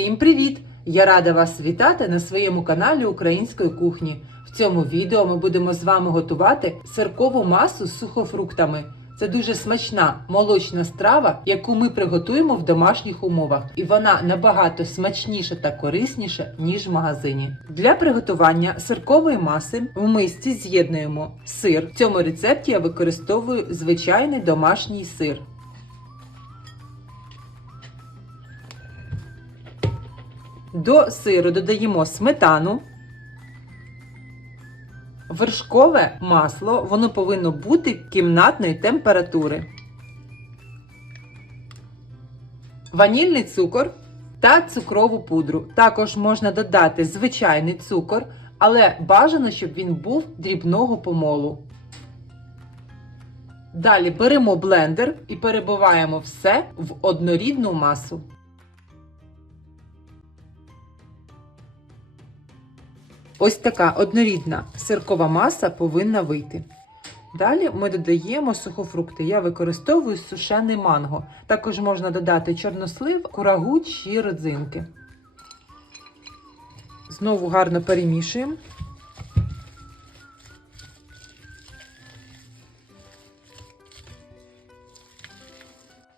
Всім привіт! Я рада вас вітати на своєму каналі Української кухні. В цьому відео ми будемо з вами готувати сиркову масу з сухофруктами. Це дуже смачна молочна страва, яку ми приготуємо в домашніх умовах, і вона набагато смачніша та корисніша, ніж в магазині. Для приготування сиркової маси в мисці з'єднуємо сир. В цьому рецепті я використовую звичайний домашній сир. До сиру додаємо сметану, вершкове масло, воно повинно бути кімнатної температури, ванільний цукор та цукрову пудру. Також можна додати звичайний цукор, але бажано, щоб він був дрібного помолу. Далі беремо блендер і перебиваємо все в однорідну масу. Ось така однорідна сиркова маса повинна вийти. Далі ми додаємо сухофрукти. Я використовую сушений манго. Також можна додати чорнослив, курагу чи родзинки. Знову гарно перемішуємо.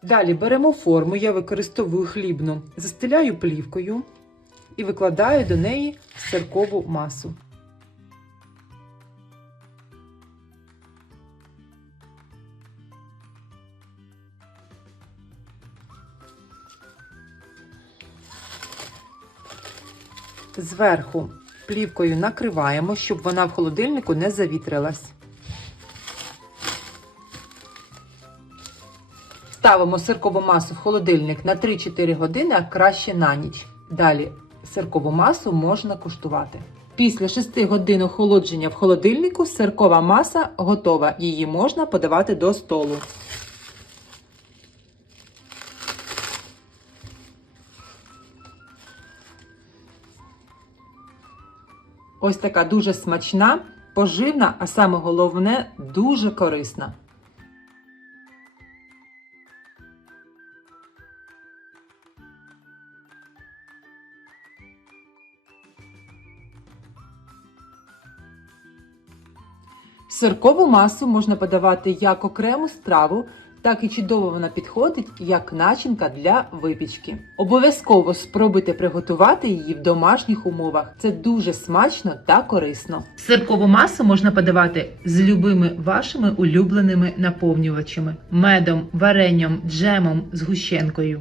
Далі беремо форму, я використовую хлібну, застеляю плівкою і викладаю до неї сиркову масу. Зверху плівкою накриваємо, щоб вона в холодильнику не завітрилась. Ставимо сиркову масу в холодильник на 3-4 години, а краще на ніч. Далі сиркову масу можна куштувати. Після 6 годин охолодження в холодильнику сиркова маса готова. Її можна подавати до столу. Ось така дуже смачна, поживна, а саме головне дуже корисна. Сиркову масу можна подавати як окрему страву, так і чудово вона підходить як начинка для випічки. Обов'язково спробуйте приготувати її в домашніх умовах. Це дуже смачно та корисно. Сиркову масу можна подавати з любими вашими улюбленими наповнювачами: медом, варенням, джемом, згущенкою.